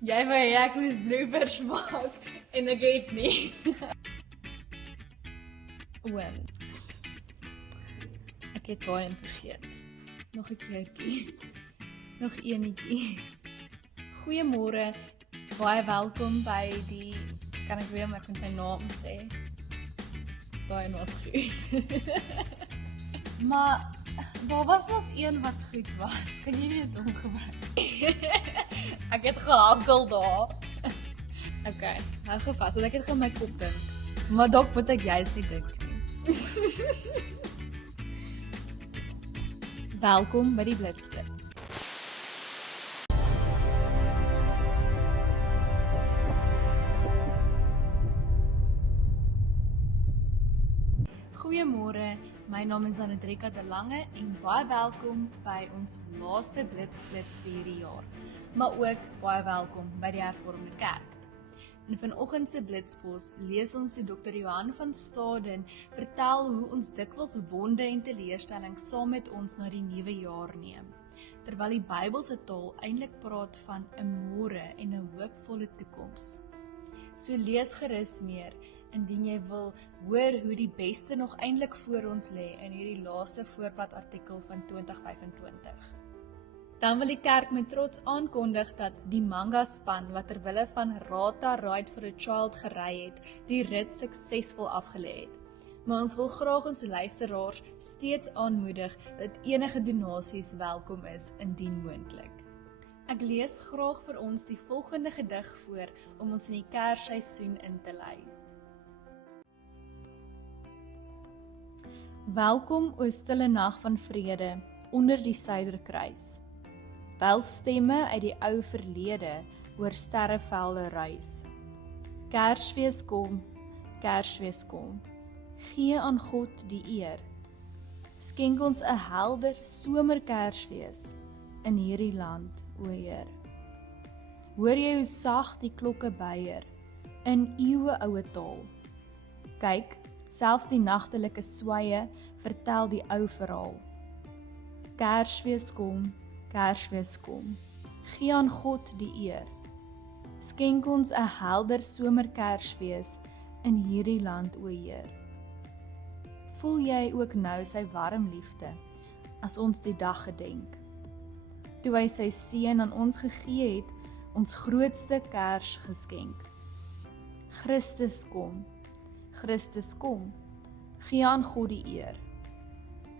Jy wou hê ek moes bloopers maak en ek het nie. Ek het daai een vergeet. Nog 'n keertjie. Nog eenetjie. Goeiemôre. Baie welkom by die, kan ek weer met my naam sê. Daai een was goed. Maar daar was mos een wat goed was. Kan jy nie dit omgebruik? Ek het gehakkel daar. Okay, hou gou vas, want ek het gou my kop dink. Maar dalk moet ek juist nie dink nie. Welkom by die Blitsblits. Goeiemôre, my naam is Anedrika de Lange en baie welkom by ons laaste Blitsblits vir hierdie jaar. Maar ook baie welkom by die Hervormde Kerk. In vanoggend se Blitspos lees ons hoe Dr. Johan van Staden vertel hoe ons dikwels wonde en teleurstellings saam met ons na die nuwe jaar neem. Terwyl die Bybelse taal eintlik praat van 'n môre en 'n hoopvolle toekoms. So lees gerus meer indien jy wil hoor hoe die beste nog eintlik voor ons lê in hierdie laaste voorbladartikel van 2025. Dan wil die kerk met trots aankondig dat die manga span wat terwille van Rata Ride for a Child gery het, die rit suksesvol afgelê het. Maar ons wil graag ons luisteraars steeds aanmoedig dat enige donasies welkom is indien moontlik. Ek lees graag vir ons die volgende gedig voor om ons in die Kersseisoen in te lei. Welkom o stille nag van vrede onder die suiderkruis. Wel stemme uit die ou verlede oor sterrevelde ruis. Kersfees kom, Kersfees kom. Gee aan God die eer. Skenk ons 'n helder somerkersfees in hierdie land, o Heer. Hoor jy hoe sag die klokke buier in eeueoue taal? Kyk, selfs die nagtelike swye vertel die ou verhaal. Kersfees kom, Kersfees kom. Gee aan God die eer. Skenk ons 'n helder somerkersfees in hierdie land, o Heer. Voel jy ook nou sy warm liefde as ons die dag gedenk? Toe hy sy seun aan ons gegee het, ons grootste Kersgeskenk. Christus kom. Christus kom, gee aan God die eer.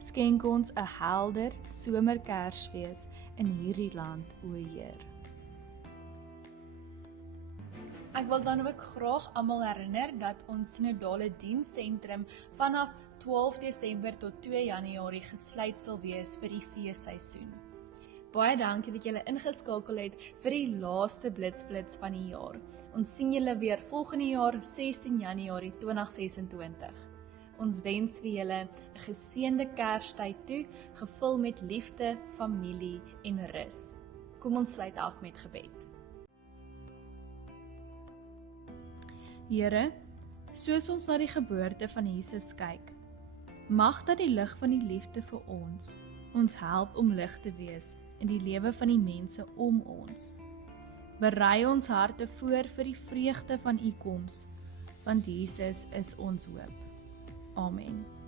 Skenk ons 'n helder somerkersfees in hierdie land, o Heer. Ek wil dan ook graag almal herinner dat ons sinodale dienssentrum vanaf 12 Desember tot 2 Januarie gesluit sal wees vir die feesseisoen. Baie dankie dat julle ingeskakel het vir die laaste Blitsblits van die jaar. Ons sien julle weer volgende jaar 16 Januarie 2026. Ons wens vir julle 'n geseënde Kerstyd toe, gevul met liefde, familie en rus. Kom ons sluit af met gebed. Here, soos ons na die geboorte van Jesus kyk, mag dat die lig van die liefde vir ons help om lig te wees in die lewe van die mense om ons. Berei ons harte voor vir die vreugde van u koms, want Jesus is ons hoop. Amen.